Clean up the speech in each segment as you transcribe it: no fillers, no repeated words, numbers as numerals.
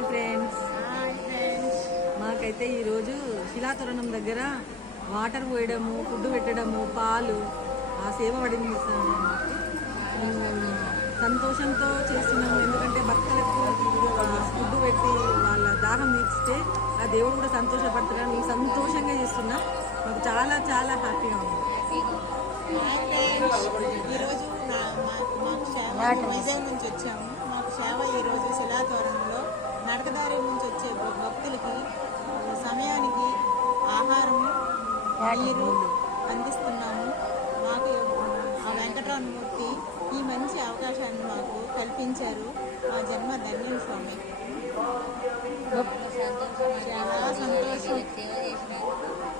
Hi friends. మాకైతే ఈరోజు శిలాతోరణం దగ్గర వాటర్ పోయడము, ఫుడ్ పెట్టడము, పాలు ఆ సేవ పడింది. సంతోషంతో చేస్తున్నాము. ఎందుకంటే భక్తులకు ఫుడ్ పెట్టి వాళ్ళ దాహం తీర్చితే ఆ దేవుడు కూడా సంతోషపడతారని మేము సంతోషంగా చేస్తున్నాం. మాకు చాలా చాలా హ్యాపీగా ఉంది. ఈరోజు మాకు సేవ విజయం నుంచి వచ్చాము. మాకు సేవ ఈరోజు శిలాతోరణంలో నడకదారి నుంచి వచ్చే భక్తులకి సమయానికి ఆహారము, నీరు అందిస్తున్నాము. మాకు ఆ వెంకటరమణమూర్తి ఈ మంచి అవకాశాన్ని మాకు కల్పించారు. మా జన్మ ధన్యం స్వామి. చాలా సంతోషం.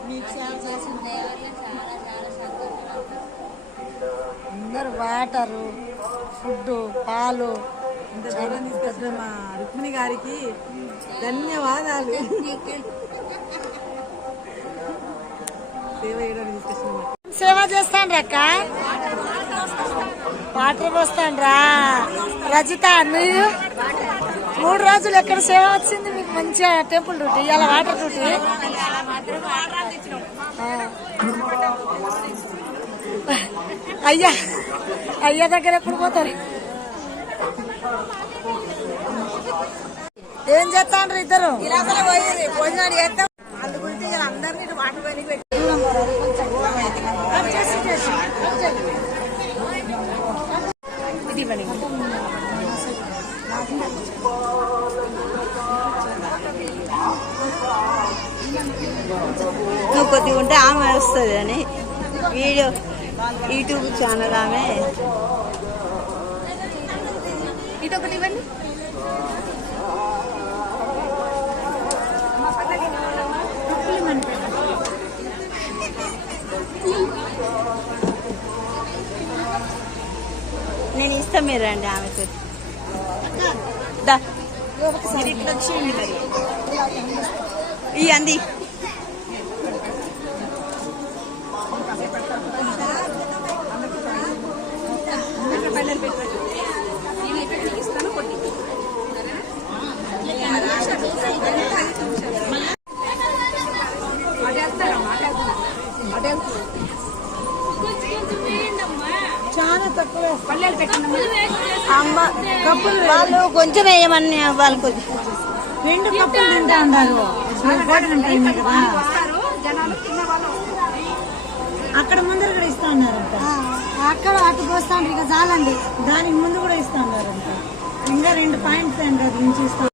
మీకు సేవ చేసింది అందరు వాటరు, ఫుడ్, పాలు ఇంత దూరం తీసుకొచ్చిన మా రుక్మిణి గారికి ధన్యవాదాలు. సేవ చేయడానికి తీసుకొచ్చిన సేవ చేస్తాను అక్క. వాటర్ పోస్తాండ్రా రజిత. నువ్వు 3 రోజులు ఎక్కడ సేవ వచ్చింది మీకు? మంచిగా టెంపుల్ డ్యూటీ, ఇలా వాటర్ డ్యూటీ. అయ్యా దగ్గర ఎప్పుడు పోతారు? ఏం చేస్తాండ్రు ఇద్దరు? భోజనాలు చేస్తాం. అందుగురించి అందరినీ వాటర్ పని పెట్టి నువ్వు కొద్దిగా ఉంటే ఆమె వస్తుంది అని వీడియో యూట్యూబ్ ఛానల్ ఆమె. ఇదొకటి ఇవ్వండి. నేను ఇస్తా, మీరు రండి ఆమెతో. ఈ అంది చాలా తక్కువ అమ్మ కప్పులు వాళ్ళు కొంచెం వేయమని వాళ్ళు కొంచెం 2 కప్పులు తింటా ఉన్నారు. అక్కడ ముందర కూడా ఇస్తా ఉన్నారంట. అక్కడ అటు పోస్తా ఇక చాలండి. దానికి ముందు కూడా ఇస్తా ఉన్నారంట. ఇంకా 2 పాయింట్స్ అండి అది నుంచి ఇస్తా.